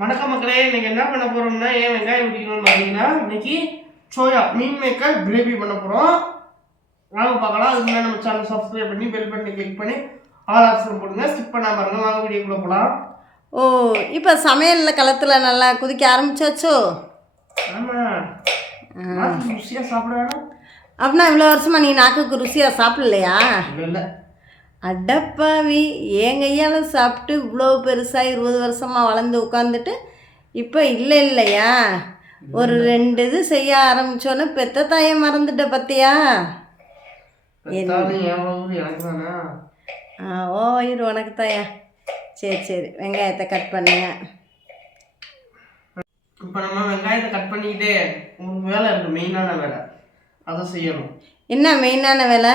வணக்கம் மக்களே, இன்னைக்கு என்ன பண்ண போறோம்னா வெங்காயம் பிடிக்கணும்னு பார்த்தீங்கன்னா இன்னைக்கு சோயா மீன் மேக்கர் கிரேவி பண்ண போகிறோம். வாங்க பார்க்கலாம். அதுக்கு முன்னாடி நம்ம சேனல் சப்ஸ்கிரைப் பண்ணி பெல் பட்டனை கிளிக் பண்ணி ஆல் ஆப்ஷன் போடுங்க. ஸ்கிப் பண்ணாம பாருங்க. வாங்க வீடியோக்குள்ளே போகலாம். ஓ, இப்போ சமையலில் களத்தில் நல்லா குதிக்க ஆரம்பிச்சாச்சோ? ஆமாம், ருசியாக சாப்பிட வேணாம் அப்படின்னா இவ்வளோ வருஷமாக நீ நாக்குக்கு ருசியாக சாப்பிடலையா? இல்லை. அடப்பாவி, என் கையால் சாப்பிட்டு இவ்வளோ பெருசாக 20 வருஷமாக வளர்ந்து உட்காந்துட்டு இப்போ இல்லையா? ஒரு 2 இது செய்ய ஆரம்பித்தோன்னே பெத்த தாயை மறந்துட்ட பற்றியா? ஓ, இரு உனக்கு தாயா. சரி வெங்காயத்தை கட் பண்ணுங்க. இப்போ நம்ம வெங்காயத்தை கட் பண்ணிக்கிட்டே ஒரு வேலை இருக்குது, மெயினான வேலை. அதை செய்யணும். என்ன மெயினான வேலை?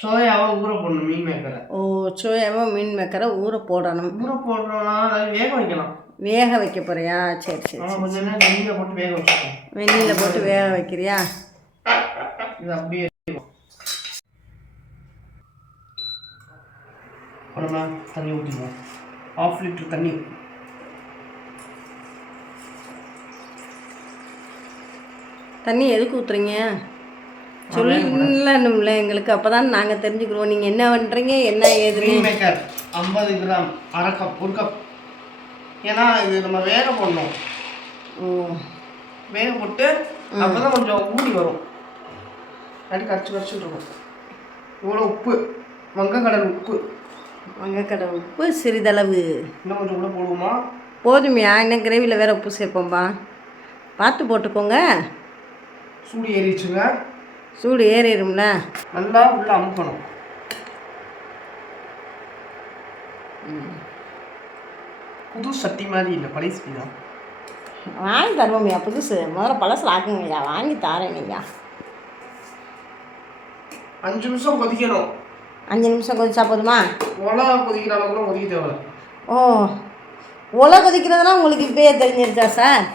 சோயாவை ஊற போடணும், மீன் மேக்கரை. ஓ, சோயாவை மீன் மேக்கரை ஊற போடணும். ஊற போடுறோம்னா அதை வேக வைக்கலாம். வேக வைக்க போறியா? சரி கொஞ்சம் நேரம் வெந்நீரில் போட்டு வேக வச்சுக்கணும். வெந்நீரில் போட்டு வேக வைக்கிறியா? இது அப்படியே நம்ம தண்ணி ஊற்றிடுவோம். 1/2 லிட்டர் தண்ணி. தண்ணி எதுக்கு ஊற்றுறீங்க? சொல்லணும்ல எங்களுக்கு, அப்போ தான் நாங்கள் தெரிஞ்சுக்கிறோம் நீங்கள் என்ன பண்ணுறீங்க என்ன ஏது. மீன் மேக்கர் 50 கிராம், 1/2 கப், 1 கப். ஏன்னா இது நம்ம வேக போடணும். வேக போட்டு அப்போ தான் கொஞ்சம் ஊறி வரும். அப்படி கரைச்சி இருக்கும். இவ்வளோ உப்பு, வங்கக்கடல் உப்பு. வங்கக்கடல் உப்பு சிறிதளவு. இன்னும் கொஞ்சம் கூட போடுவோமா? போதுமையா? இன்னும் கிரேவியில் வேறு உப்பு சேர்ப்போம்பா, பார்த்து போட்டுக்கோங்க. சூடு ஏறிடுச்சுங்க. சூடு ஏறிடும்ல. நல்லா உள்ள அமுக்கணும். புது சட்டி மாதிரி இல்லை, பழைய சட்டி தான். வாங்கி தருவோம்யா புதுசு. முதல்ல பழசில் ஆக்குங்கய்யா, வாங்கி தாரேங்கய்யா. 5 நிமிஷம் கொதிக்கணும். 5 நிமிஷம் கொதிச்சா போதுமா? ஒலை கொதிக்கிற அளவுக்கு கொதிக்க தேவை. ஓ, ஒலை கொதிக்கிறதுலாம் உங்களுக்கு இப்பயே தெரிஞ்சிருச்சா சார்?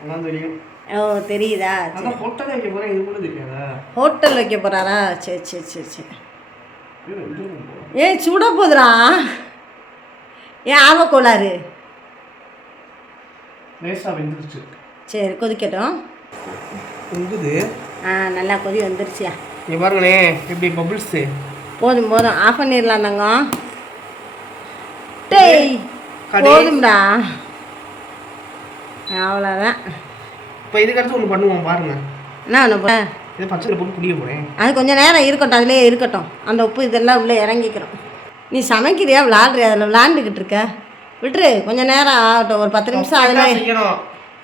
அதான் தெரியும். ஓ, தெரியுதா? ஹோட்டல் வைக்க போகிறேன், இது கூட தெரியாதா? ஹோட்டல் வைக்க போகிறாரா? சரி. ஏன் சுட போதுரா? ஏன் ஆர்வக்கோளாறு? லேசாக வெந்துருச்சு. சரி, கொதிக்கட்டும். வெந்துது. நல்லா கொதி வந்துருச்சியா? நீ பாருங்களே எப்படி பபிள்ஸு. போதும் ஆஃப் பண்ணிடலாம் தங்கம். டேய் போதும்டா, அவ்வளோதான். இப்போ இதுக்கடுத்து ஒன்று பண்ணுவோம் பாருங்க. என்ன ஒன்று? இதை பச்சையில் போட்டு புளிய போகிறேன். அது கொஞ்சம் நேரம் இருக்கட்டும், அதிலே இருக்கட்டும். அந்த உப்பு இதெல்லாம் உள்ளே இறங்கிக்கிறோம். நீ சமைக்கிறியா விளாட்றியா? அதில் விளாண்டுக்கிட்டு இருக்க, விட்டுரு. கொஞ்சம் நேரம் ஆகட்டும், ஒரு 10 நிமிஷம். அதில்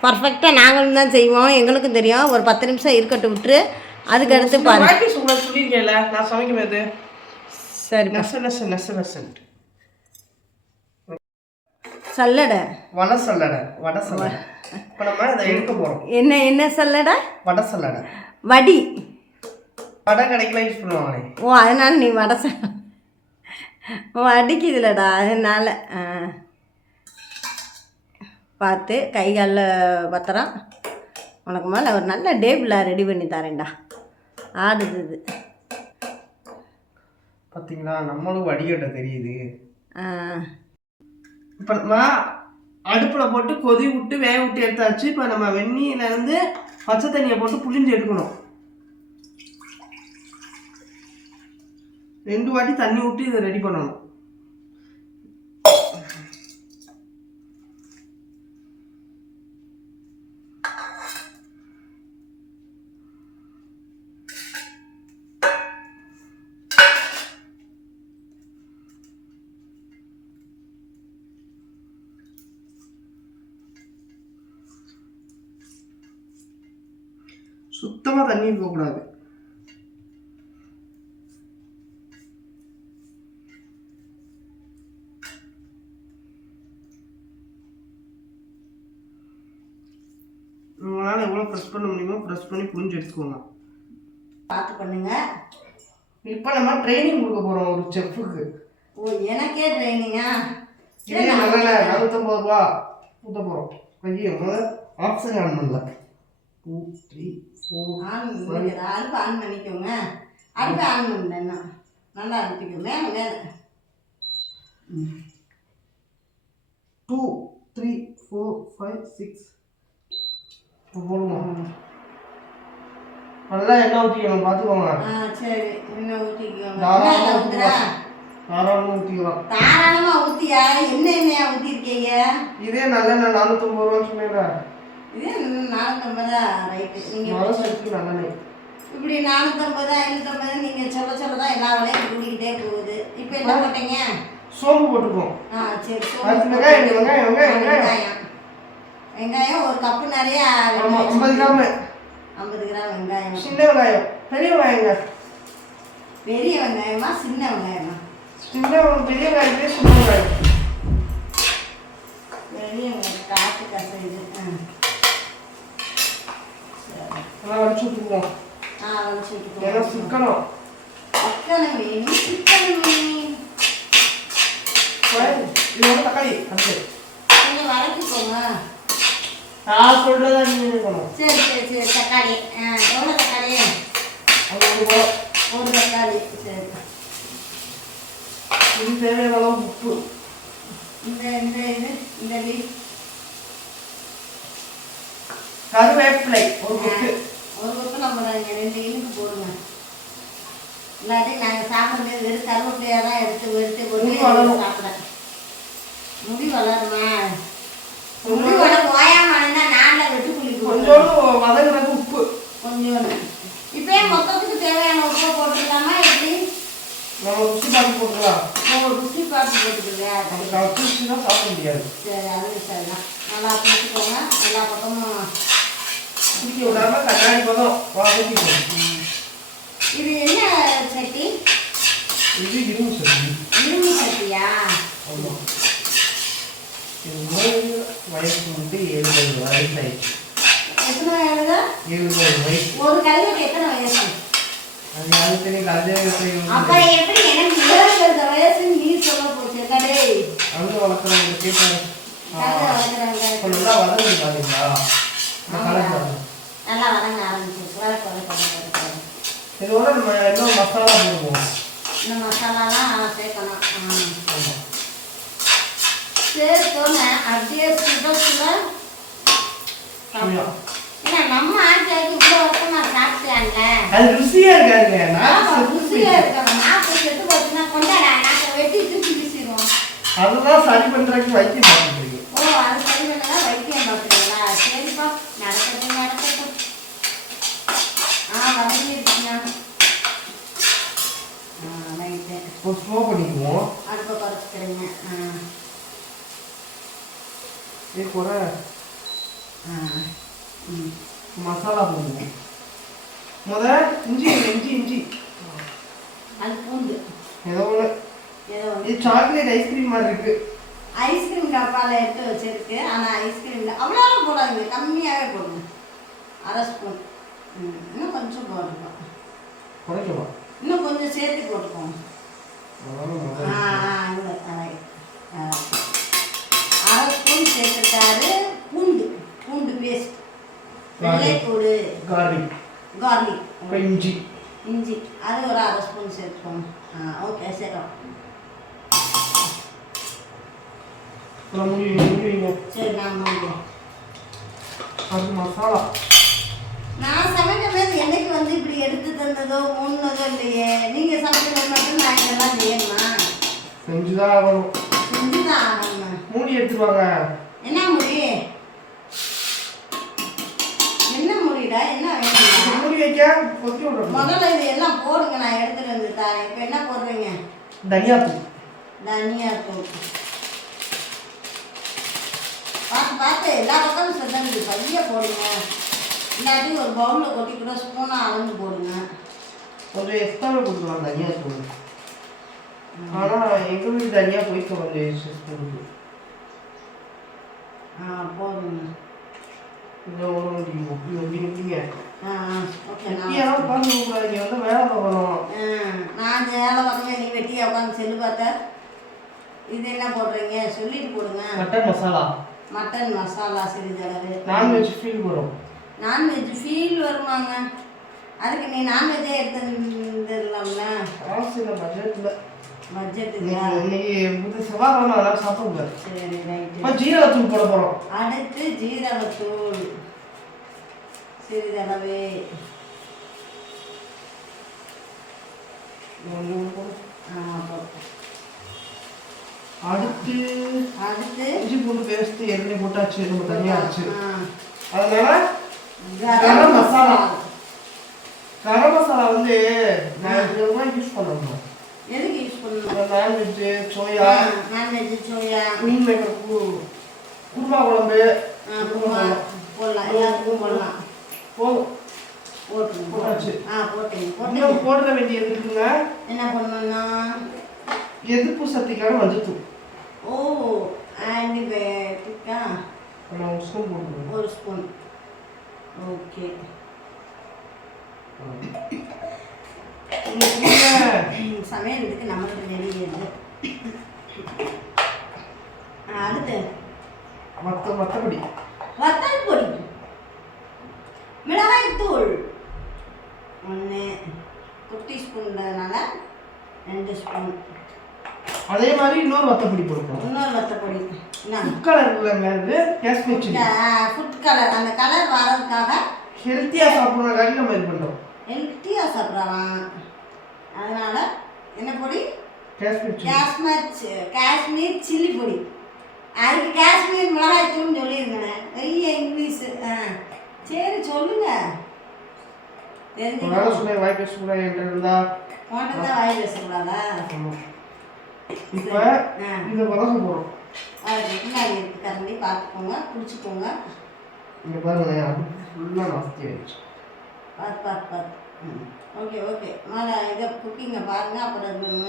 பர்ஃபெக்டாக நாங்களும் தான் செய்வோம், எங்களுக்கும் தெரியும். ஒரு 10 நிமிஷம் இருக்கட்டும், விட்டுரு. அதுக்கு அடுத்து பாரு. சொல்லியிருக்கேன்ல நான் சமைக்கும்போது. சரி, சல்லடை, வடை சல்லடை. இப்போ நம்ம இதை எடுக்க போகிறோம். என்ன சல்லடை? வடை சல்லடை. வடி வடை கடைக்கெல்லாம் யூஸ் பண்ணுவாங்களே. ஓ, அதனால நீ வடை வடிக்குதுலடா, அதனால. பார்த்து கை காலில் பத்திரம். உனக்கு மேலே ஒரு நல்ல டேபிளாக ரெடி பண்ணி தரேன்டா. ஆடுது இது பார்த்தீங்களா? நம்மளும் வடிகட்ட தெரியுது. இப்போ நம்ம அடுப்பில் போட்டு கொதி விட்டு வேக விட்டு எடுத்தாச்சு. இப்போ நம்ம வெந்நீர்லேருந்து பச்சை தண்ணியை போட்டு புளிஞ்சு எடுக்கணும். 2 வாட்டி தண்ணி விட்டு இதை ரெடி பண்ணணும். சுத்தமாக தண்ணி இருக்கக்கூடாது. உங்களால் எவ்வளோ ப்ரெஸ் பண்ண முடியுமோ ப்ரெஸ் பண்ணி புரிஞ்சு எடுத்துக்கோங்க. பார்த்து பண்ணுங்க. இப்போ நம்ம ட்ரைனிங் கொடுக்க போகிறோம் ஒரு செஃப்புக்கு. ஓ, எனக்கே ட்ரைனிங்கா? 450 ரூபா ஊற்ற போகிறோம். கையை ஆப்ஷன் ஆன் பண்ணல. 2 3 4 அடுப்பு ஆன் பண்ணிக்கோங்க. அடுப்பு ஆன் பண்ணல, நல்லா அனுப்பிக்கோ. மேலே 2 3 4 5 6 போடுவோம். நல்லா எண்ணெய் ஊற்றிக்கணும் பார்த்துக்கோங்க. சரி எண்ணெய் ஊற்றிக்கோங்க. தாராளமாக ஊற்றிக்கலாம். தாராளமாக ஊற்றியா? எண்ணெயா ஊற்றிருக்கீங்க? இதே நல்லெண்ணெய் 450 ரூபான்னு சொன்னேன். இதே 450 ரைட்டு. நீங்கள் நல்லெண்ணெய் இப்படி 450 550 நீங்கள் சொல்ல சொல்ல தான் எல்லா வேலையும் கூட்டிக்கிட்டே போகுது. இப்போ என்ன போட்டீங்க? சோம்பு போட்டுக்குவோம். சரி. வெங்காயம் ஒரு கப்பு நிறைய 50 கிராம். 50 கிராம் வெங்காயம். சின்ன வெங்காயம் பெரிய வெங்காயங்க. பெரிய வெங்காயமா சின்ன வெங்காயமா? பெரிய வெங்காயம் சின்ன வெங்காயம். பெரிய வெங்காயம் காட்டு கசைது. வடிச்சு விட்டுக்குவோம். வடிச்சு விட்டுக்குவோம். ஏன்னா சிக்கனம் வேணும். சிக்கனம் வேணும். இதோட தக்காளி அடுத்து கொஞ்சம் வதக்கிக்கோங்க. நான் சொல்றதா நீங்க இருக்கணும். சரி தக்காளி. எவ்வளோ தக்காளி? ஒரு தக்காளி. சரி. இது தேவையான அளவு உப்பு. இந்த கருவேப்பிலை ஒரு கப்பு நம்ம 2 இனுக்கு போடுங்க. இல்லாட்டி நாங்கள் சாப்பிட்றது வெறும் கருவேப்பிலையாக தான் எடுத்து போட்டு சாப்பிட்றேன். முடி வளருமா? முடி வளரும் ஓயாமனா நாளில் வெட்டு குளிக்கும். கொஞ்சோண்டு வதங்குறது உப்பு கொஞ்சோண்டு. இப்போ மொத்தத்துக்கு தேவையான உப்பை போட்டுக்கலாமா? எப்படி நம்ம ருசி பார்த்து போட்டுக்கலாம். ருசி பார்த்து போட்டுக்குங்க. ருசினா சாப்பிட முடியாது. சரி அது சரிதான். நல்லா பிடிச்சிக்கோங்க. எல்லா பக்கமும் பிடிக்க விடாம கண்ணாடி பதம் வதக்கிக்கணும். இது என்ன சட்டி? இது இரும்பு சட்டி. இரும்பு சட்டியா? ஆமாம். வயசு வந்து 70 வயசு ஆயிடுச்சு. எத்தனை வயது? 70 வயசு. ஒரு கல்விக்கு எத்தனை வயசு? அது யாரும் தெரியும். அப்ப எப்படி எனக்கு 70 வயசு நீ சொல்ல போச்சு கடை? அது வளர்க்குறாங்க கேட்டாங்க. நல்லா வதங்கி பாருங்களா? நல்லா வதங்க ஆரம்பிச்சு. இதோட நம்ம இன்னும் மசாலா போடுவோம். இந்த மசாலாலாம் சேர்க்கணும். சேர்த்தோன்னே அப்படியே சுட ஏன்னா நம்ம ஆட்சியாக்கு இவ்வளோ வரைக்கும் நான் சாப்பிட்டேன்ல. அது ருசியா இருக்காதுங்க. ருசியா இருக்காங்க. நாக்கு கெட்டு போச்சுன்னா கொண்டாடா நாக்கை வெட்டி தூக்கி வீசிடுவோம். அதுதான் சரி பண்றதுக்கு வைத்தியம் பார்த்துருக்கீங்க. அது சரி பண்ணதான் வைத்தியம் பார்க்குறீங்களா? சரிப்பா நடக்கட்டும். வதங்கிடுச்சுண்ணா. ரைட்டு. ஸ்லோ பண்ணிக்குவோம். அடுப்பை குறைச்சிக்கிறேங்க. கூட மசாலா போடுவோம். இஞ்சி அது பூண்டு ஏதோ ஒன்று. இது சாக்லேட் ஐஸ்கிரீம் மாதிரி இருக்கு. ஐஸ்கிரீம் டப்பாவில் எடுத்து வச்சிருக்கு. ஆனால் ஐஸ்கிரீமில் அவ்வளோ போடாதுங்க. கம்மியாகவே போடுங்க. 1/2 ஸ்பூன். இன்னும் கொஞ்சம் போட்டுக்கோம். குறைக்கலாம். இன்னும் கொஞ்சம் சேர்த்து போட்டுக்கோங்க. 1/2 ஸ்பூன் சேர்த்துட்டாரு. பூண்டு பேஸ்ட். வெள்ளைப்பூடு. கார்லிக். இஞ்சி அது ஒரு 1/2 ஸ்பூன் சேர்த்துக்கோங்க. ஓகே சேர்க்கலாம். சரி நான் முடியும். அது மசாலா நான் சமைக்கும் போது என்னைக்கு வந்து இப்படி எடுத்து தந்ததோ முன்னதோ இல்லையே. நீங்கள் சமைக்கிறது மட்டும் நான் இதெல்லாம் செய்யணுமா? செஞ்சுதான் ஆகணும். செஞ்சுதான் ஆகணும். மூடி எடுத்துருவாங்க. என்ன மூடி? என்ன மூடிடா? என்ன வேணும்? மூடி வைக்க கொத்தி விடுறோம். முதல்ல இது எல்லாம் போடுங்க. நான் எடுத்துட்டு வந்து தரேன். இப்போ என்ன போடுறீங்க? தனியாத்தூள். பார்த்து எல்லா பக்கமும் சொல்லுங்க. பைய போடுங்க. இல்லாட்டி ஒரு பவுலில் கொட்டி கூட ஸ்பூனாக அளந்து போடுங்க. கொஞ்சம் எக்ஸ்ட்ராவே கொடுக்கலாம் தனியாத்தூள். ஆனால் எங்கள் வீட்டு தனியாக போயிட்டு கொஞ்சம் ஸ்பூனுக்கு போடுங்க. கொஞ்சம் ஓகே. நான் வேலை பார்க்கணும். நான் வேலை பார்க்கணும். நீ வெட்டியா உட்காந்து செல்லு பார்த்த. இது என்ன போடுறீங்க? சொல்லிட்டு போடுங்க. மட்டன் மசாலா சிறிதளவு. நான்வெஜ் ஃபீல் வரும். நான்வெஜ் ஃபீல் வருமாங்க? அதுக்கு நீ நான்வெஜ்ஜே எடுத்துடலாம்ல. பட்ஜெட்டில் பட்ஜெட்டுங்களா? இன்னைக்கு புது செவ்வாய்க்கிழமை அதெல்லாம் சாப்பிடக்கூடாது. சரி ரைட்டு. இப்போ ஜீரகத்தூள் போட போகிறோம். அடுத்து ஜீரகத்தூள் சிறிதளவு. அடுத்து அடுத்து இஞ்சி பூண்டு பேஸ்ட் எண்ணெய் போட்டாச்சு, நம்ம தனியாக ஆச்சு. அதனால கரம் மசாலா. கரம் மசாலா வந்து நான் யூஸ் பண்ணணும். எதுக்கு யூஸ் பண்ணணும்? நான்வெஜ்ஜு, சோயா, நான்வெஜ்ஜு, சோயா, மீன் மேக்கர், குருமா குழம்பு போடலாம், எல்லாத்துக்கும் போடலாம். போதும், போட்டாச்சு. இன்னும் போட வேண்டியது இருக்குங்க. என்ன பண்ணணும்னா எதிர்ப்பு சக்திக்காக மஞ்சத்தூள். ஓ ஆன்டிபயோட்டிக்கா? ஒரு ஸ்பூன் போட்டுருவோம். ஒரு ஸ்பூன். ஓகே. சமையலுக்கு நம்மளுக்கு தெரியுது. அடுத்து மற்றபடி வத்தல் பொடி, மிளகாய் தூள் 1 குட்டி ஸ்பூன்றதுனால 2 ஸ்பூன். அதே மாதிரி இன்னொரு வத்தப்பொடி போடுறோம். இன்னொரு வத்தப்பொடி ஃபுட் கலர் இல்லைங்க, காஷ்மீர் சில்லி. ஃபுட் கலர், அந்த கலர் வரதுக்காக ஹெல்த்தியாக சாப்பிட்றதுக்காக நம்ம இது பண்ணுறோம். ஹெல்த்தியாக சாப்பிட்றலாம். அதனால என்ன பொடி? காஷ்மீர் காஷ்மீர் சில்லி பொடி. அதுக்கு காஷ்மீர் மிளகாய் தூள்னு சொல்லியிருந்தேன். ஐயா இங்கிலீஷு. சரி சொல்லுங்க. தெரிஞ்சு வாய் பேசக்கூடாது இருந்தா உன்கிட்ட தான் வாய் பேசக்கூடாதா? இப்போ இதை வளர்க்க போகிறோம். அதுக்கு முன்னாடி கரண்டி பார்த்துக்கோங்க, பிடிச்சிக்கோங்க. இங்கே பாருங்க, அது ஃபுல்லாக நாஸ்தி ஆயிடுச்சு. பார்த்து ஓகே ஓகே. மேலே இதை குக்கிங்கை பாருங்கள், அப்புறம் இருக்குங்க.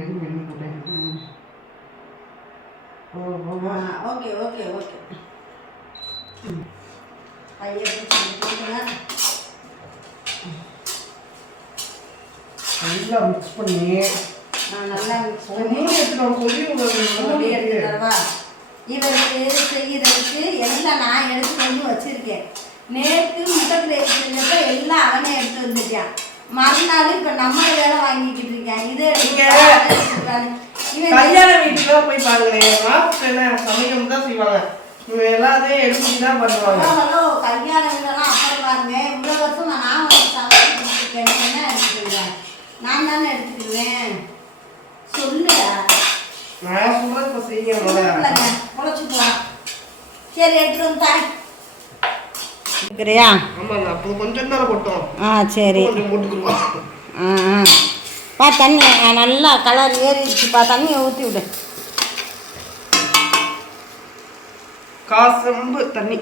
எதுவும் வெளியே போட்டேன். Okay okay okay. கையை பிடிச்சிங்க, நல்லா மிக்ஸ் பண்ணி நல்லா மிக்ஸ் பண்ணி மூடி எடுத்து தரவா? இவருக்கு செய்யறதுக்கு எல்லாம் நான் எடுத்து வந்து வச்சிருக்கேன். நேற்று முட்டை கிரேவி செஞ்சப்ப எல்லாம் அவனே எடுத்து வந்துட்டான். மறுநாள் இப்போ நம்மளை வேலை வாங்கிக்கிட்டு இருக்கேன். இதை கல்யாண வீட்டுக்கு போய் பாருங்களேன், சமையல் தான் செய்வாங்க. இவங்க எல்லாத்தையும் எடுத்துட்டு தான் பண்ணுவாங்க. கல்யாண வீடெல்லாம் அப்புறம் பாருங்க. இவ்வளோ வருஷம் நான் வந்து சமைச்சு இருக்கேன். என்ன எடுத்துக்கிறேன்? நான் தானே எடுத்துக்குவேன். சொல்லுடா. நான் சொல்றது இப்போ செய்யணும். உழைச்சிக்கலாம். சரி எடுத்துட்டு வந்து தாய் இருக்கிறியா? ஆமாங்க, அப்போ கொஞ்சம் தானே போட்டோம். சரி கொஞ்சம் போட்டுக்குருவோம். தண்ணி நல்லா கலர் ஏறிடுச்சுப்பா. தண்ணியை ஊற்றி விடு. காசம்பு தண்ணி,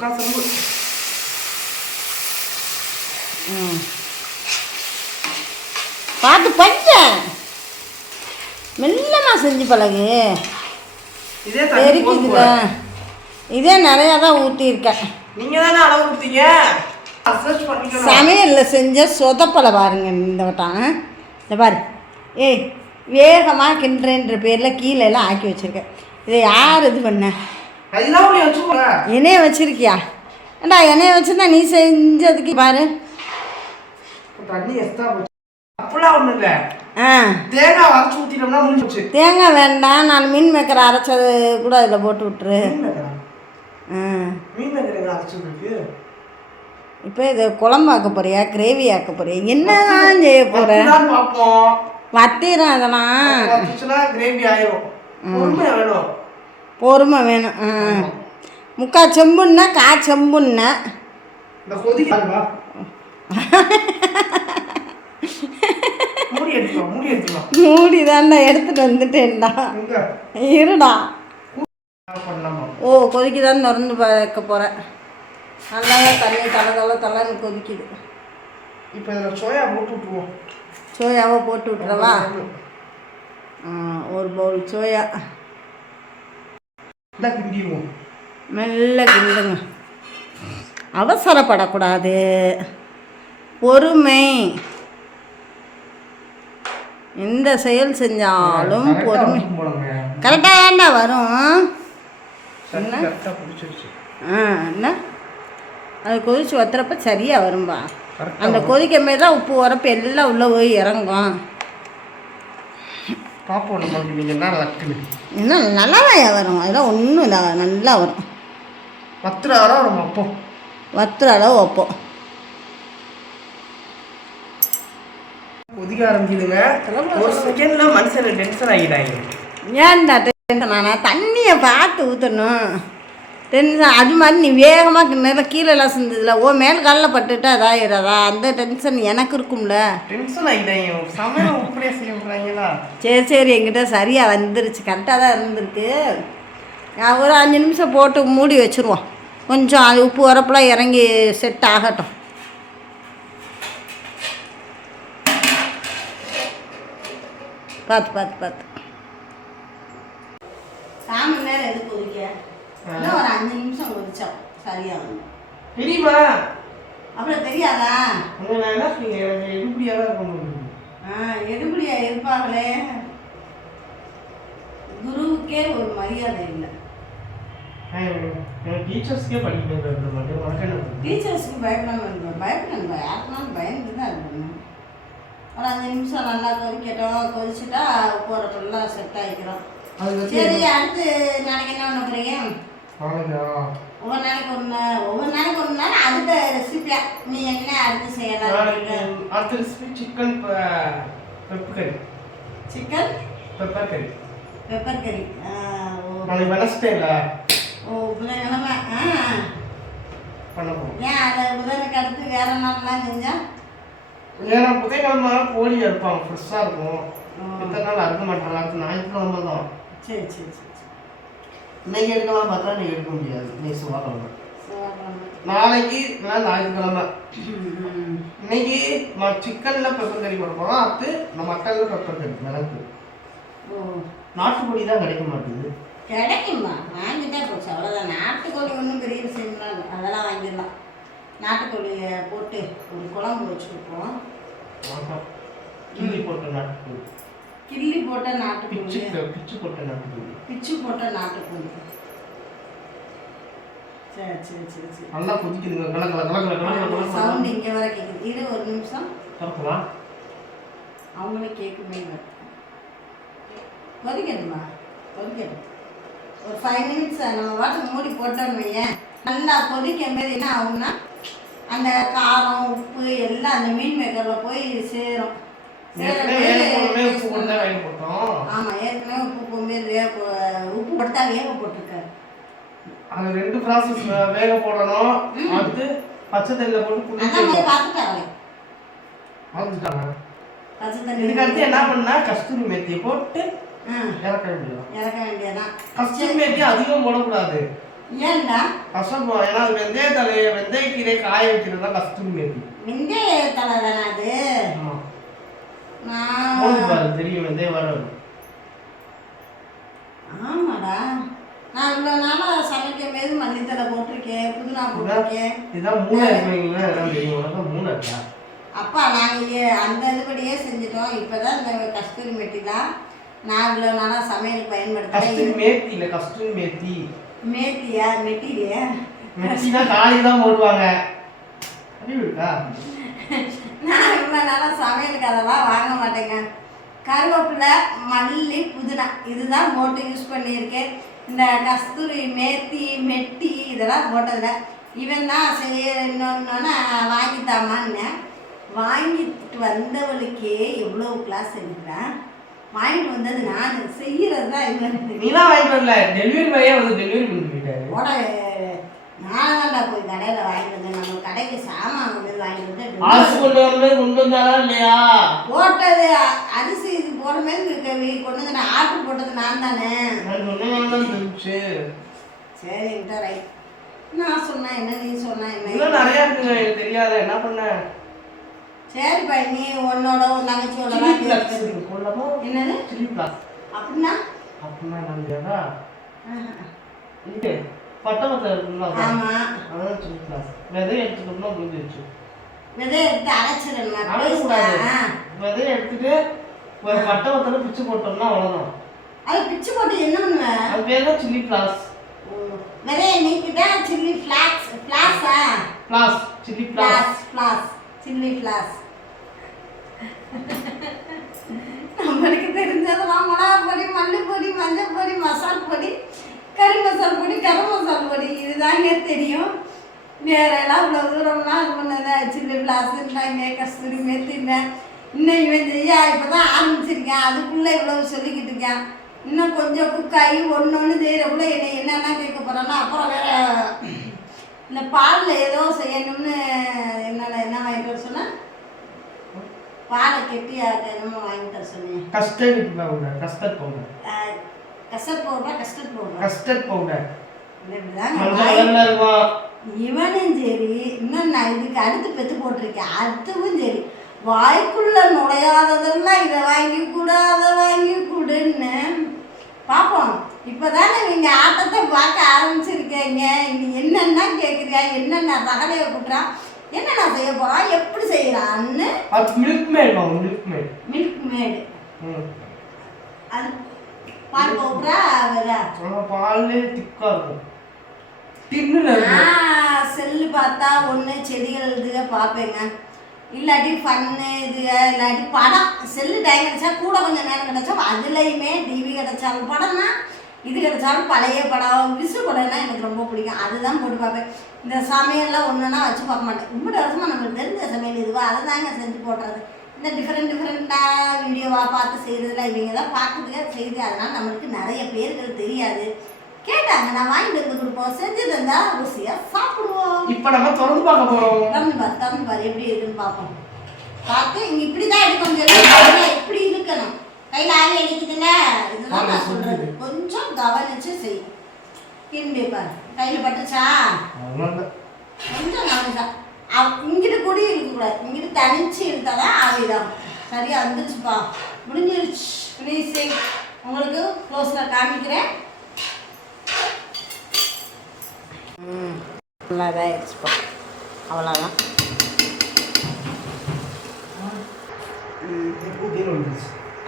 காசம்பு. பார்த்து பஞ்ச மெல்லமா செஞ்சு பழகு. தெரிக்குதுல, இதே நிறையா தான் ஊற்றிருக்கேன். நீங்கள் தானே அளவு கொடுத்தீங்க. சமையலில் செஞ்ச சொதப்பலை பாருங்க இந்த வட்டம். இந்த பாரு, வேகமாக கிண்டுறேன்ற பேரில் கீழே எல்லாம் ஆக்கி வச்சுருக்கேன். இதை யார் இது பண்ண? என்னைய வச்சிருக்கியா? ஏண்டா என்னைய வச்சுருந்தா நீ செஞ்சதுக்கு பாரு. தண்ணி அப்பெல்லாம் ஒன்றும் இல்லை. தேங்காய் அரைச்சி ஊற்றிட்டோம்னா முடிஞ்சிச்சு. தேங்காய் வேண்டாம், நான் மீன் மேக்கரை அரைச்சது கூட அதில் போட்டு விட்டுரு. மீன் மேக்கரை அரைச்சி விட்டுருக்கு. இப்போ இதை குழம்பு ஆக்க போறியா, கிரேவி ஆக்க போறியா, என்னதான் செய்ய போற? பார்ப்போம். வத்திரும் அதெல்லாம். கிரேவி ஆயிரும். பொறுமை வேணும். பொறுமை வேணும். முக்கால் செம்புன்னா செம்புன்னா மூடி தான்டா எடுத்துட்டு வந்துட்டேன்டா. இருடா. கொதிக்குதான்னு திறந்து பார்க்க போகிறேன். நல்லா தண்ணி தலைன்னு கொதிக்குது. இப்போ இதில் சோயா போட்டு விட்டுருவோம். சோயாவை போட்டு விட்டுறவா? ஒரு பவுல் சோயா கிண்டிடுவோம். மெல்ல கிண்டுங்க, அவசரப்படக்கூடாது, பொறுமை. எந்த செயல் செஞ்சாலும் பொறுமை. கரெக்டாக தான்டா வரும். என்ன அது கொதிச்சு வத்துறப்ப சரியாக வரும்பா. அந்த கொதிக்க மாரி தான் உப்பு உரப்பு எல்லாம் உள்ளே போய் இறங்கும். பார்ப்போம் நம்மளுக்கு நீங்கள் என்ன லக்குன்னு. இன்னும் நல்லா வரும், அதெல்லாம் ஒன்றும் இல்லை, நல்லா வரும். 10 ரூபா வரும் வைப்போம், வத்துற அளவு வைப்போம். கொதிக்க ஆரம்பிக்குதுங்க. ஒரு செகண்டில் மனுஷன் டென்ஷன் ஆகிட்டாங்க. ஏன்டா டென்ஷன் ஆனா? தண்ணியை பார்த்து ஊற்றணும். டென்ஷன் அது மாதிரி நீ வேகமாக நேரம் கீழெல்லாம் சிந்ததில்ல, ஓ மேல் காலில் பட்டுட்டா அதாயிடாதா? அந்த டென்ஷன் எனக்கு இருக்கும்ல. டென்ஷன் ஆகிட்டாங்க. சமையல் உப்படியே செய்ய விட்றாங்களா? சரி சரி, என்கிட்ட சரியாக வந்துருச்சு, கரெக்டாக தான் இருந்திருக்கு. ஒரு 5 நிமிஷம் போட்டு மூடி வச்சுருவோம். கொஞ்சம் அது உப்பு உரப்பெல்லாம் இறங்கி செட் ஆகட்டும். பார்த்து பார்த்து பார்த்து 1/4 மணி நேரம் எது கொதிக்க? இன்னும் ஒரு 5 நிமிஷம் கொதிச்சோம் சரியாகும். தெரியுமா? அப்புறம் தெரியாதா? நான் என்ன சொன்னீங்க, எனக்கு எடுப்படியாக தான் இருக்க முடியும். எடுபடியா இருப்பாங்களே, குருவுக்கே ஒரு மரியாதை இல்லை. டீச்சர்ஸ்க்கே படிக்க மாட்டேன். டீச்சர்ஸ்க்கு பயப்படணும், யாருக்குனாலும் பயந்து தான் இருக்கணும். ஒரு 5 நிமிஷம் நல்லா கொதிக்கட்டும். கொதிச்சுட்டா போகிறப்பெல்லாம் செட் ஆகிக்கிறோம். சரி, அடுத்து நாளைக்கு என்ன பண்ண போறீங்க? ஒவ்வொரு நாளைக்கு ஒன்று நாள் அடுத்த ரெசிபியா நீ என்ன அடுத்து செய்யலாம்? அடுத்த ரெசிபி சிக்கன் பெப்பர் கறி. சிக்கன் பெப்பர் கறி. பெப்பர் கறி. நாளைக்கு வெனஸ்டே இல்லை? ஓ, புதன்கிழமை. பண்ண போகிறோம். ஏன் அதை புதனுக்கு அடுத்து வேற நாள்லாம் செஞ்சா? ஏன்னா புதன்கிழமை கோழி இருப்பாங்க, ஃப்ரெஷ்ஷாக இருக்கும். இத்தனை நாள் அறுக்க மாட்டாங்க, அடுத்து ஞாயிற்றுக்கிழமை தான். சரி சரி சரி. இன்னைக்கு எடுக்கலாம் பார்த்தா நீ எடுக்க முடியாது, நீ செவ்வாய்க்கிழமை. நாளைக்கு நான் ஞாயிற்றுக்கிழமை. இன்னைக்கு சிக்கனில் பெப்பர் கறி போட போகிறோம். அடுத்து நம்ம மட்டனில் பெப்பர் கறி மிளகு. நாட்டுக்கோழி தான் கிடைக்க மாட்டேங்குது. கிடைக்குமா? வாங்கிட்டா போச்சு, அவ்வளோதான். நாட்டுக்கோழி ஒன்றும் பெரிய விஷயம்லாம் இல்லை, அதெல்லாம் வாங்கிடலாம். நாட்டுக்கோழியை போட்டு ஒரு குழம்பு வச்சுருப்போம். கிள்ளி போட்ட நாட்டுக்கோழி. கிள்ளி போட்ட நாட்டுக்கோழி. பிச்சு போட்ட நாட்டுக்கோழி. பிச்சு போட்ட நாட்டுக்கோழி. சரி சரி சரி சரி. நல்லா கொதிக்குதுங்க. கலக்கல சவுண்ட் இங்கே வர கேட்குது. இது ஒரு நிமிஷம் திறக்கலாம். அவங்களே கேட்குமே. கொதிக்கணுமா? கொதிக்கணும். ஒரு 5 மினிட்ஸ் நம்ம வாட்டுக்கு மூடி போட்டோன்னு வையேன், நல்லா கொதிக்கும் போது என்ன ஆகும்னா அந்த காரம் உப்பு எல்லாம் அந்த மீன் மேக்கரில் போய் சேரும். ஆமாம், ஏற்கனவே உப்பு போகும்போது உப்பு போட்டா வேக போட்டிருக்காரு. அது 2 ப்ராசஸ், வேக போடணும், அடுத்து பச்சை தண்ணியில் போட்டு குடிச்சு பார்த்துட்டாங்க. பச்சை தண்ணி இதுக்கு அடுத்து என்ன பண்ணா கஸ்தூரி மேத்தியை போட்டு இறக்க வேண்டியதான். கஸ்தூரி மேத்தி அதிகம் போடக்கூடாது. ஏன்டா? கஷ்டம். ஏன்னா அது வெந்தயக்கீரை காய வைக்கிறது தான் கஸ்தூரி மேத்தி. வெந்தய தலை தானே அது? தெரியும், வெந்தயம் வரும். ஆமாடா, நான் இவ்வளோ நாளாக சமைக்கும் போது மல்லித்தலை போட்டிருக்கேன், புதினா போட்டிருக்கேன். இதான் 3 இருக்குங்களா? 3 இருக்கா? அப்பா நாங்கள் அந்த இதுபடியே செஞ்சிட்டோம். இப்போதான் இந்த கஸ்தூரி மெட்டி தான் நான் இவ்வளோ நாளாக சமையல் பயன்படுத்துகிறேன். மேத்தி இல்லை, கஸ்தூரி மேத்தி. மேத்தியா? மெட்டி இல்லையா? மெட்டினா காய் தான் போடுவாங்க. அறிவு இருக்கா? நான் இவ்வளோ நாளாக சமையலுக்கு அதெல்லாம் வாங்க மாட்டேங்க. கருவேப்பிலை, மல்லி, புதினா இதுதான் போட்டு யூஸ் பண்ணியிருக்கேன். இந்த கஸ்தூரி மேத்தி மெட்டி இதெல்லாம் போட்டதில்ல. இவன் தான் இன்னொன்று வாங்கித்தாமான்னு வாங்கிட்டு வந்தவளுக்கே எவ்வளோ கிளாஸ் எடுக்கிறேன். வாங்கிட்டு வந்தது நான் செய்கிறது தான். நீலாம் வாங்கிட்டு வரல, டெலிவரி பாயே வந்து டெலிவரி பண்ணிட்டாரு. ஓட நான் தான்டா போய் கடையில் வாங்கிட்டு வந்தேன். நம்ம கடைக்கு சாமான் வந்து வாங்கிட்டு வந்து ஆசு கொண்டு வந்தாரா இல்லையா? போட்டது அரிசி இது போடும்போது கொண்டு வந்து ஆர்டர் போட்டது நான் தானே. சரிங்கிட்ட ரைட். நான் சொன்னேன் என்ன, நீ சொன்னா என்ன? இன்னும் நிறையா இருக்குங்க, எனக்கு தெரியாத. என்ன பண்ண? சரிப்பா, நீ உன்னோட ஒரு நகைச்சியோட என்னது சில்லி பிளாஸ் அப்படின்னா அப்படின்னா இது பட்டமத்தில் இருக்குங்களா? ஆமாம், அதான் சில்லி பிளாஸ். விதையை எடுத்துட்டோம்னா முடிஞ்சிருச்சு. விதையை எடுத்து அரைச்சிடணும். விதையை எடுத்துட்டு ஒரு பட்டமத்தில் பிச்சு போட்டோம்னா அவ்வளோதான். அது பிச்சு போட்டு என்ன பண்ணுவேன்? அது பேர் தான் சில்லி பிளாஸ். விதையை நீக்கிட்டா சில்லி ஃப்ளாக்ஸ். ஃப்ளாஸா? Flakes, chilli flakes. Flakes, chilli flakes. நம்ம நம்மளுக்கு தெரிஞ்சதெல்லாம் மிளகா பொடி, மல்லிப்பொடி, மஞ்சள் பொடி, மசால் பொடி, கறி மசால் பொடி, கரம் மசால் பொடி இதுதாங்க தெரியும். வேற எல்லாம் இவ்வளோ தூரம்லாம் இது பண்ணதான் சில்லி பிளாஸுன்னாங்க, கஸ்தூரி மேத்திங்க. இன்னும் இவன் செய்ய இப்போ தான் ஆரம்பிச்சிருக்கேன், அதுக்குள்ளே இவ்வளோ சொல்லிக்கிட்டு இருக்கேன். இன்னும் கொஞ்சம் குக்காகி ஒன்று செய்கிறக்குள்ள என்னை என்னென்ன கேட்க போகிறேன்னா, அப்புறம் வேற இந்த பாலில் ஏதோ செய்யணும்னு என்ன வாங்கிட்டு வர சொன்னேன், பாலை கெட்டியாக என்னமோ வாங்கிட்டு வர சொன்னேன். Custard powder. Custard powder. இவனும் சரி, இன்னும் நான் இதுக்கு அடுத்து பெற்று போட்டிருக்கேன். அதுவும் சரி, வாய்க்குள்ள நுழையாததெல்லாம் இதை வாங்கி கூட அதை வாங்கி கூடுன்னு பார்ப்போம். இப்போதானே நீங்கள் ஆட்டத்தை பார்க்க ஆரம்பிச்சிருக்கீங்க. இனி என்னென்ன கேட்குறியா, என்னென்ன தகவலை கூட்டுறான், என்ன நான் செய்ய போகிறான், எப்படி செய்யறான்னு. Milk mat. அது பால் பவுடரா பால் திக்கா இருக்கும். செல்லு பார்த்தா ஒன்று செடிகள் இதுக பார்ப்பேங்க, இல்லாட்டி ஃபன்னு இதுக, இல்லாட்டி படம். செல்லு டைம் கிடச்சா கூட கொஞ்சம் நேரம் கிடச்சா அதுலேயுமே டிவி கிடச்சாலும் படம்னா, இது கிடச்சாலும் பழைய படம், விசு படம்னா எனக்கு ரொம்ப பிடிக்கும். அதுதான் போட்டு பார்ப்பேன். இந்த சமையல்லாம் ஒன்றுனா வச்சு பார்க்க மாட்டேன். ரொம்ப வருஷமாக நம்மளுக்கு தெரிஞ்ச சமையல் இதுவா அதை தாங்க செஞ்சு போடுறது. இந்த டிஃப்ரெண்ட்டாக வீடியோவாக பார்த்து செய்கிறதுல இவங்க தான் பார்க்குறதுக்காக செய்யுது. அதனால் நம்மளுக்கு நிறைய பேர்கள் தெரியாது. கேட்டாங்க, நான் வாங்கிட்டு வந்து கொடுப்போம், செஞ்சு தந்தா ருசியாக சாப்பிடுவோம். இப்போ நம்ம திறந்து பார்க்க போகிறோம். திறந்து பாரு எப்படி இருக்குன்னு பார்ப்போம். பார்த்து இங்கே இப்படி தான் எடுக்கணும் சொல்லி இப்படி இருக்கணும். கையில் ஆவி அடிக்குதுல்ல, இதுதான் நான் சொல்கிறது. கொஞ்சம் கவனிச்சு செய். கிண்டி பாரு, கையில் பட்டுச்சா கொஞ்சம் கவனிச்சா. இங்கிட்டு கூடி இருக்கக்கூடாது, இங்கிட்டு தனிச்சு இருந்தாதான் ஆவிதான். சரியா வந்துருச்சுப்பா, முடிஞ்சிருச்சு. ஃபினிஷிங் உங்களுக்கு க்ளோஸில் காமிக்கிறேன். நல்லாதான் ஆயிடுச்சுப்பா, அவ்வளோதான்.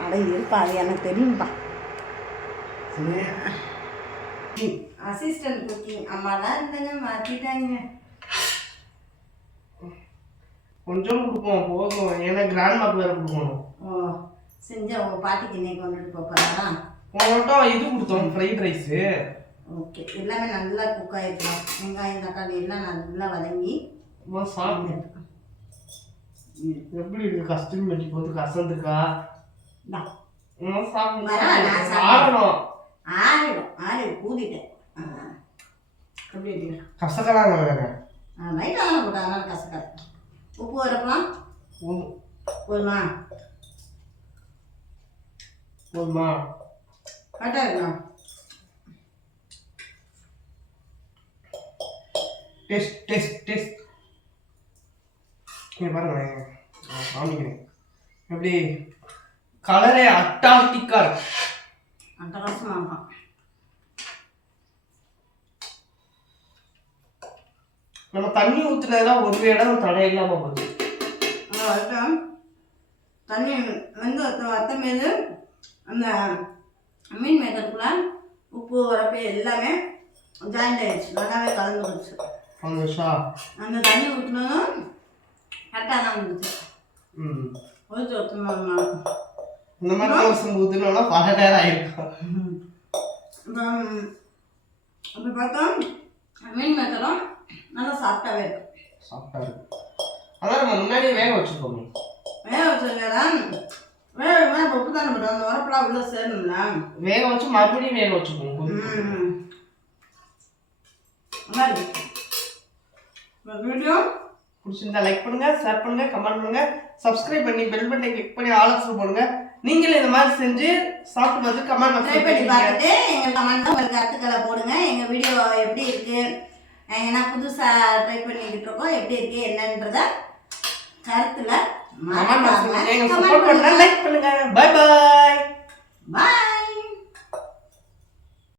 அட இருப்பா, அது எனக்கு தெரியும்ப்பா. அசிஸ்டன்ட் குக்கிங் அம்மா தான் இருந்தேங்க, மாற்றிட்டாங்க. கொஞ்சம் கொடுப்போம் போதும், ஏன்னா கிராண்ட்மாக்கு வேறு கொடுக்கணும். ஓ செஞ்சு அவங்க பாட்டிக்கு இன்னைக்கு கொண்டுட்டு போகிறாரா? உங்கள்கிட்ட இது கொடுத்தோம், ஃப்ரைட் ரைஸு. ஓகே, எல்லாமே நல்லா குக் ஆகிருக்கலாம். வெங்காயம் தக்காளி எல்லாம் நல்லா வதங்கி சாப்பிடுங்க. எப்படி இருக்கு? கஸ்தூரி மெட்டி போட்டு கசந்துருக்கா? ஆறிடும் ஊதிட்டேன். எப்படி இருக்கு? கசக்கலாங்க லைட்டாக தானே போட்டா, அதனால கசக்காது. உப்பு வரப்பலாம் போதுமா? கரெக்டாக இருக்கலாம். டெஸ்ட் பாருங்க, காமிக்கிறேன். எப்படி கலரே அட்டாட்டிக்கா இருக்கு. அட்டகாசமாக இருக்கும். நம்ம தண்ணி ஊற்றுனதெல்லாம் ஒரு இடம் தடை இல்லாமல் போகுது. அதுதான் தண்ணி வந்து வத்த மீது அந்த மீன் மேக்கருக்குள்ள உப்பு உரப்பு எல்லாமே ஜாயிண்ட் ஆயிடுச்சு, நல்லாவே கலந்து போச்சு. அந்த தண்ணி ஊற்றினதும் கரெக்டாக தான் வந்துச்சு. ஊற்றி ஊற்றணும். இந்த மாதிரி ஊற்றினோம்னா பல நேரம் ஆயிருக்கும். அப்படி பார்த்தா மீன் மேக்கரும் நல்லா சாஃப்டாகவே இருக்கு. அதான் நம்ம முன்னாடியே வேக வச்சுக்கோங்க. வேக வச்சுருக்கேன். வேக உப்பு தானே போட்டோம், அந்த உரப்பெல்லாம் உள்ள சேரணும்ல. வேக வச்சு மறுபடியும் வேக வச்சுக்கோங்க. நல்லா இருக்கு. வீடியோ பிடிச்சிருந்தா லைக் பண்ணுங்க, ஷேர் பண்ணுங்க, கமெண்ட் பண்ணுங்க, சப்ஸ்கிரைப் பண்ணி பெல் பட்டனை கிளிக் பண்ணி ஆல் ஆப்ஷன் போடுங்க. நீங்களே இந்த மாதிரி செஞ்சு சாப்பிட்டு பார்த்து கமெண்ட் ட்ரை பண்ணி பார்த்துட்டு எங்கள் கமெண்ட் உங்களுக்கு கருத்துக்களை போடுங்க. எங்கள் வீடியோ எப்படி இருக்கு, ஏன்னா புதுசாக ட்ரை பண்ணிக்கிட்டு இருக்கோம், எப்படி இருக்கு என்னன்றத கருத்தில் லைக் பண்ணுங்க. Bye bye.